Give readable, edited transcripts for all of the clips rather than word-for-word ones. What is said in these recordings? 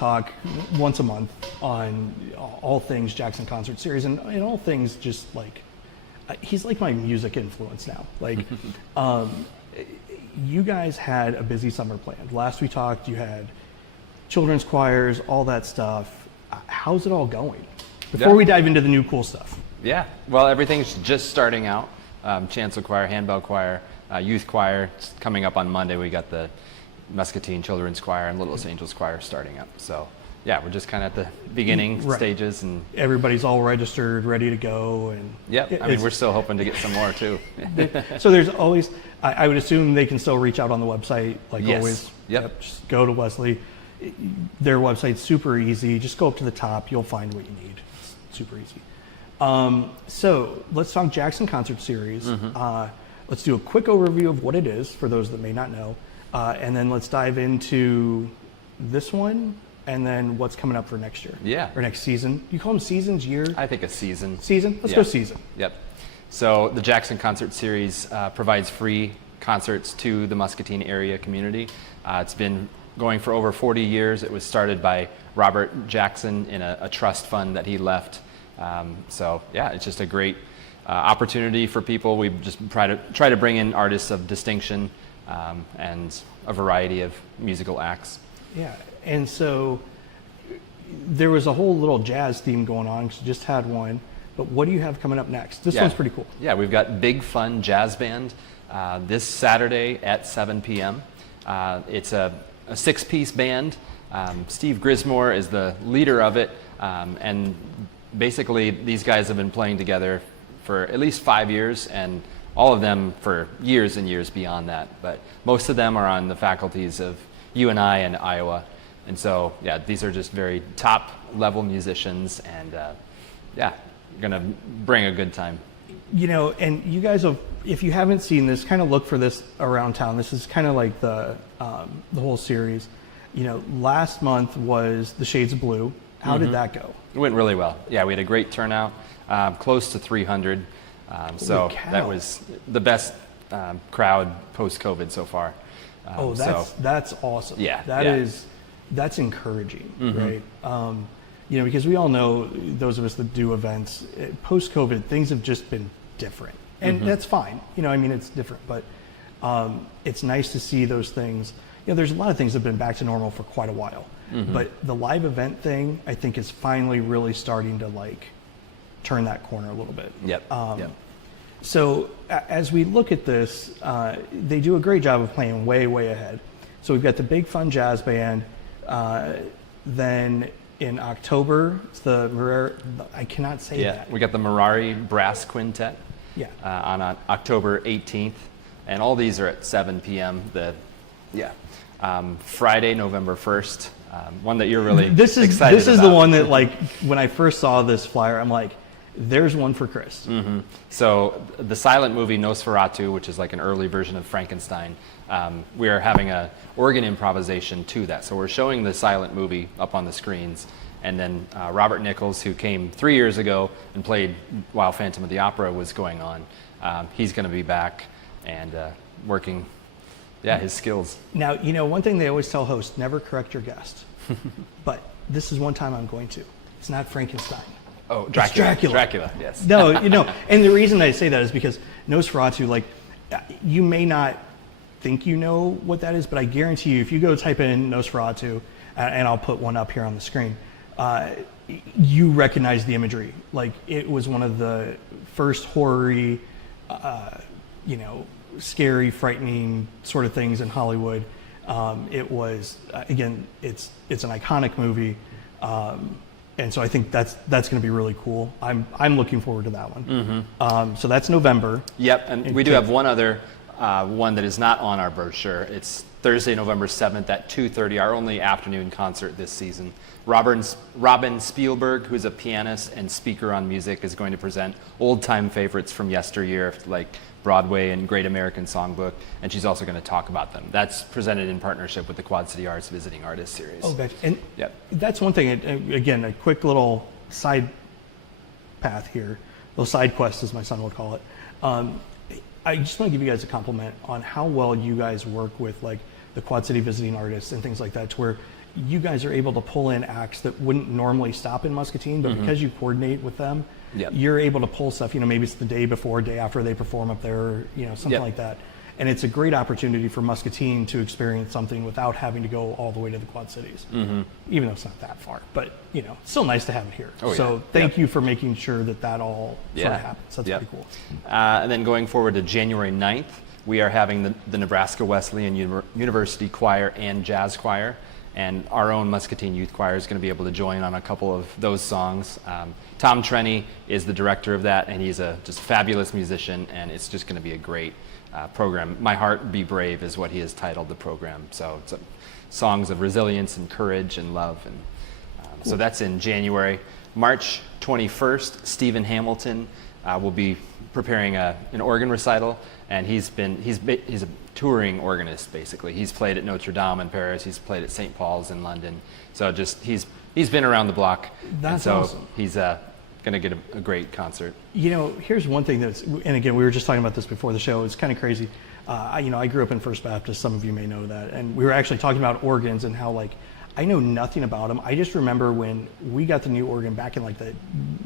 talk once a month on all things Jackson Concert Series and all things just like, he's like my music influence now. Like, you guys had a busy summer planned. Last we talked, you had children's choirs, all that stuff. How's it all going? Before we dive into the new cool stuff. Yeah, well, everything's just starting out. Chancel Choir, Handbell Choir, Youth Choir. It's coming up on Monday. We got the Muscatine Children's Choir and Littlest Angels Choir starting up. So yeah, we're just kind of at the beginning stages, and everybody's all registered, ready to go. And I mean, we're still hoping to get some more too. So there's always, I would assume they can still reach out on the website, like always. Yep. Just go to Wesley. Their website's super easy. Just go up to the top. You'll find what you need. It's super easy. So let's talk Jackson Concert Series. Let's do a quick overview of what it is for those that may not know. And then let's dive into this one and then what's coming up for next year. Yeah. Or next season. You call them seasons, year? I think a season. Season? Let's go season. Yep. So the Jackson Concert Series provides free concerts to the Muscatine area community. It's been going for over 40 years. It was started by Robert Jackson in a trust fund that he left. So yeah, it's just a great opportunity for people. We just try to bring in artists of distinction and a variety of musical acts. Yeah, and so there was a whole little jazz theme going on because you just had one. But what do you have coming up next? This one's pretty cool. Yeah, we've got Big Fun Jazz Band this Saturday at 7 p.m. It's a 6-piece band. Steve Grismore is the leader of it, and basically these guys have been playing together for at least 5 years, and all of them for years and years beyond that. But most of them are on the faculties of UNI and Iowa, and so yeah, these are just very top level musicians, and gonna bring a good time. You know, and you guys have, if you haven't seen this, kind of look for this around town. This is kind of like the whole series. You know, last month was the Shades of Blue. How did that go? It went really well. Yeah, we had a great turnout, close to 300. So that was the best crowd post-COVID so far. That's awesome. Yeah, that's encouraging, right? You know, because we all know, those of us that do events, post-COVID, things have just been different. And that's fine. You know, I mean, it's different, but it's nice to see those things. You know, there's a lot of things that have been back to normal for quite a while. But the live event thing, I think, is finally really starting to, like, turn that corner a little bit. So as we look at this, they do a great job of playing way, way ahead. So we've got the Big Fun Jazz Band. Then in October, it's I cannot say that. We got the Merari Brass Quintet on October 18th. And all these are at 7 p.m. Friday, November 1st. One that you're really excited about. This is the one that, like, when I first saw this flyer, I'm like, there's one for Chris. So the silent movie Nosferatu, which is like an early version of Frankenstein, we are having a organ improvisation to that. So we're showing the silent movie up on the screens, and then Robert Nichols, who came 3 years ago and played while Phantom of the Opera was going on, he's going to be back and working his skills. Now, you know, one thing they always tell hosts, never correct your guest. But this is one time I'm going to. It's not Frankenstein. Oh, Dracula. It's Dracula. Dracula, yes. No, you know, and the reason I say that is because Nosferatu, like, you may not think you know what that is, but I guarantee you, if you go type in Nosferatu, and I'll put one up here on the screen, you recognize the imagery. Like, it was one of the first horror-y, you know, scary, frightening sort of things in Hollywood. It was, again, it's an iconic movie. And so I think that's going to be really cool. I'm looking forward to that one. So that's November. Yep, and we do have one other one that is not on our brochure. It's Thursday, November 7th at 2:30, our only afternoon concert this season. Robin Spielberg, who's a pianist and speaker on music, is going to present old-time favorites from yesteryear, like Broadway and Great American Songbook, and she's also going to talk about them. That's presented in partnership with the Quad City Arts Visiting Artist Series. Oh, gotcha. And that's one thing, again, a quick little side path here, little side quest as my son would call it. I just want to give you guys a compliment on how well you guys work with, like, the Quad City Visiting Artists and things like that, to where you guys are able to pull in acts that wouldn't normally stop in Muscatine, but because you coordinate with them, Yep. you're able to pull stuff, maybe it's the day before, day after they perform up there, something Yep. like that. And it's a great opportunity for Muscatine to experience something without having to go all the way to the Quad Cities, even though it's not that far. But, it's still nice to have it here. Oh, so yeah. thank Yep. you for making sure that all sort Yeah. of happens. That's Yep. pretty cool. And then going forward to January 9th, we are having the Nebraska Wesleyan University Choir and Jazz Choir. And our own Muscatine Youth Choir is going to be able to join on a couple of those songs. Tom Trenny is the director of that, and he's a just fabulous musician, and it's just going to be a great program. My Heart Be Brave is what he has titled the program. So it's songs of resilience and courage and love. And so that's in January. March 21st, Stephen Hamilton will be preparing an organ recital, and he's a touring organist basically. He's played at Notre Dame in Paris. He's played at St. Paul's in London. So just he's been around the block. That's and so awesome. He's going to get a great concert. Here's one thing and again, we were just talking about this before the show. It's kind of crazy. I grew up in First Baptist. Some of you may know that. And we were actually talking about organs and how, I know nothing about them. I just remember when we got the new organ back in,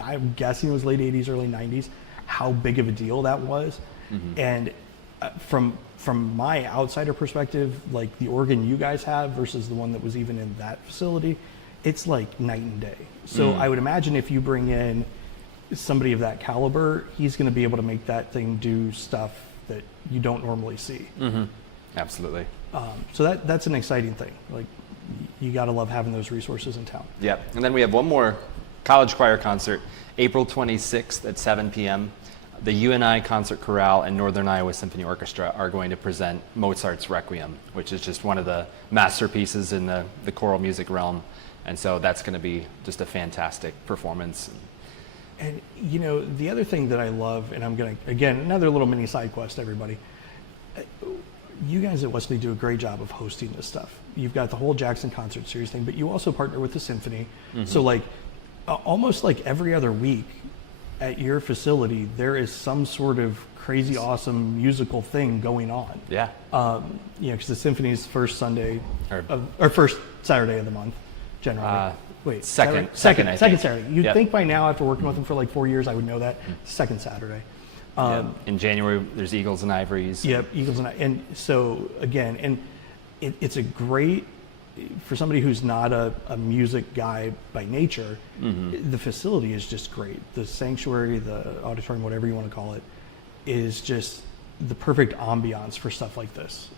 I'm guessing it was late 80s, early 90s, how big of a deal that was. And from my outsider perspective, the organ you guys have versus the one that was even in that facility, it's like night and day. So I would imagine if you bring in somebody of that caliber, he's going to be able to make that thing do stuff that you don't normally see. Absolutely. So that's an exciting thing. You got to love having those resources in town. Yep. And then we have one more college choir concert, April 26th at 7 p.m. The UNI Concert Chorale and Northern Iowa Symphony Orchestra are going to present Mozart's Requiem, which is just one of the masterpieces in the choral music realm. And so that's going to be just a fantastic performance. And the other thing that I love, and I'm going to, again, another little mini side quest, everybody. You guys at Wesley do a great job of hosting this stuff. You've got the whole Jackson Concert Series thing, but you also partner with the symphony. So almost like every other week at your facility, there is some sort of crazy awesome musical thing going on. Yeah. Because the symphony's first Sunday Or- or first Saturday of the month, generally. Wait, second, Saturday? I Second think. Saturday. You'd Yep. think by now, after working with them for 4 years, I would know that. Second Saturday. In January, there's Eagles and Ivories. Yep, Eagles and so again, it's a great, for somebody who's not a music guy by nature, the facility is just great. The sanctuary, the auditorium, whatever you want to call it, is just the perfect ambiance for stuff like this.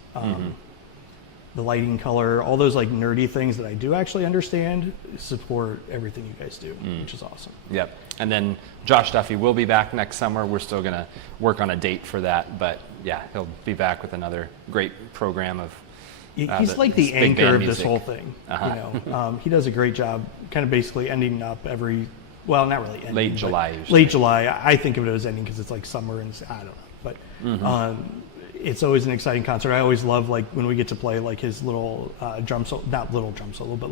The lighting, color, all those nerdy things that I do actually understand support everything you guys do, which is awesome. Yep. And then Josh Duffy will be back next summer. We're still going to work on a date for that, but yeah, he'll be back with another great program of He's like the big band anchor of this music. whole thing. He does a great job, kind of basically ending up not really ending. Late July usually. Late July. I think of it as ending because it's summer and I don't know, but it's always an exciting concert. I always love when we get to play his little drum solo, not little drum solo, but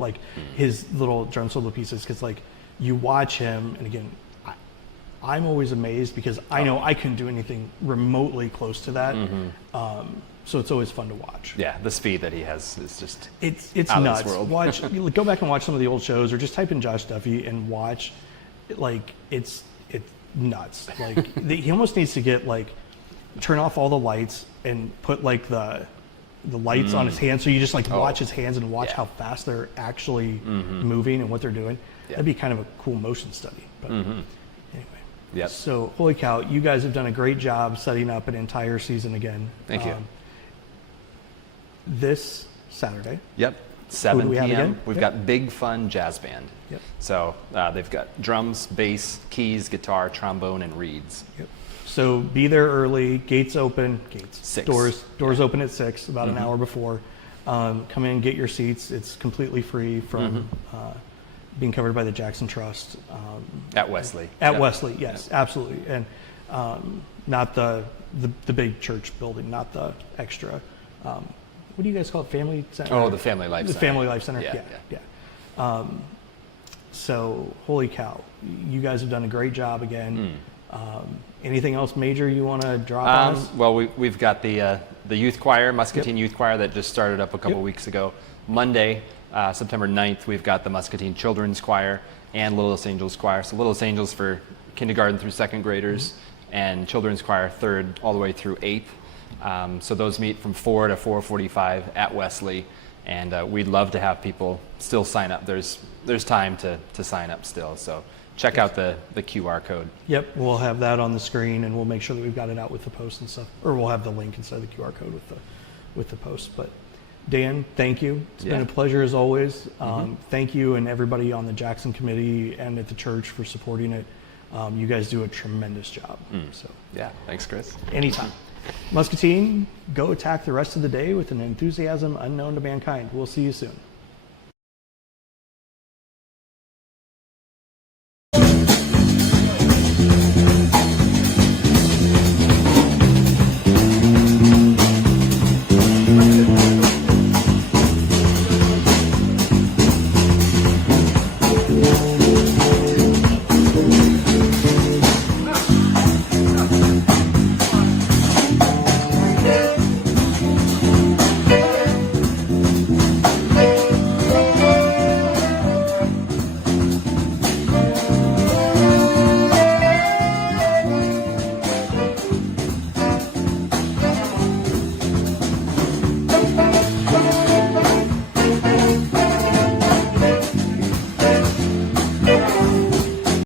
his little drum solo pieces, because you watch him, and again, I'm always amazed because I know I couldn't do anything remotely close to that. So it's always fun to watch. Yeah, the speed that he has is just it's out nuts. of this world. Watch, go back and watch some of the old shows, or just type in Josh Duffy and watch. It's nuts. He almost needs to get turn off all the lights and put the lights on his hands, so you just watch his hands and watch how fast they're actually moving and what they're doing. That'd be kind of a cool motion study. But anyway. Yep. So holy cow, you guys have done a great job setting up an entire season again. Thank you. This Saturday. Yep. 7 do we have p.m. again? We've got Big Fun Jazz Band. Yep. So they've got drums, bass, keys, guitar, trombone, and reeds. Yep. So be there early. Gates open. 6. Doors open at 6, about an hour before. Come in, get your seats. It's completely free from being covered by the Jackson Trust. At Wesley. At Wesley, yes, absolutely. And not the big church building, not the extra. What do you guys call it? Family Center? Oh, the Family Life The Center. Family Life Center. Yeah. So holy cow, you guys have done a great job again. Anything else major you want to drop on us? Well, we've got the youth choir, Muscatine Youth Choir, that just started up a couple weeks ago. Monday, September 9th, we've got the Muscatine Children's Choir and Littlest Angels Choir. So Littlest Angels for kindergarten through second graders, and Children's Choir third all the way through eighth. So those meet from 4 to 4:45 at Wesley, and we'd love to have people still sign up. There's time to sign up still, so check out the QR code. Yep, we'll have that on the screen, and we'll make sure that we've got it out with the post and stuff, or we'll have the link instead of the QR code with the post. But Dan, thank you. It's been a pleasure as always. Thank you and everybody on the Jackson Committee and at the church for supporting it. You guys do a tremendous job. So Yeah, thanks, Chris. anytime. Muscatine, go attack the rest of the day with an enthusiasm unknown to mankind. We'll see you soon.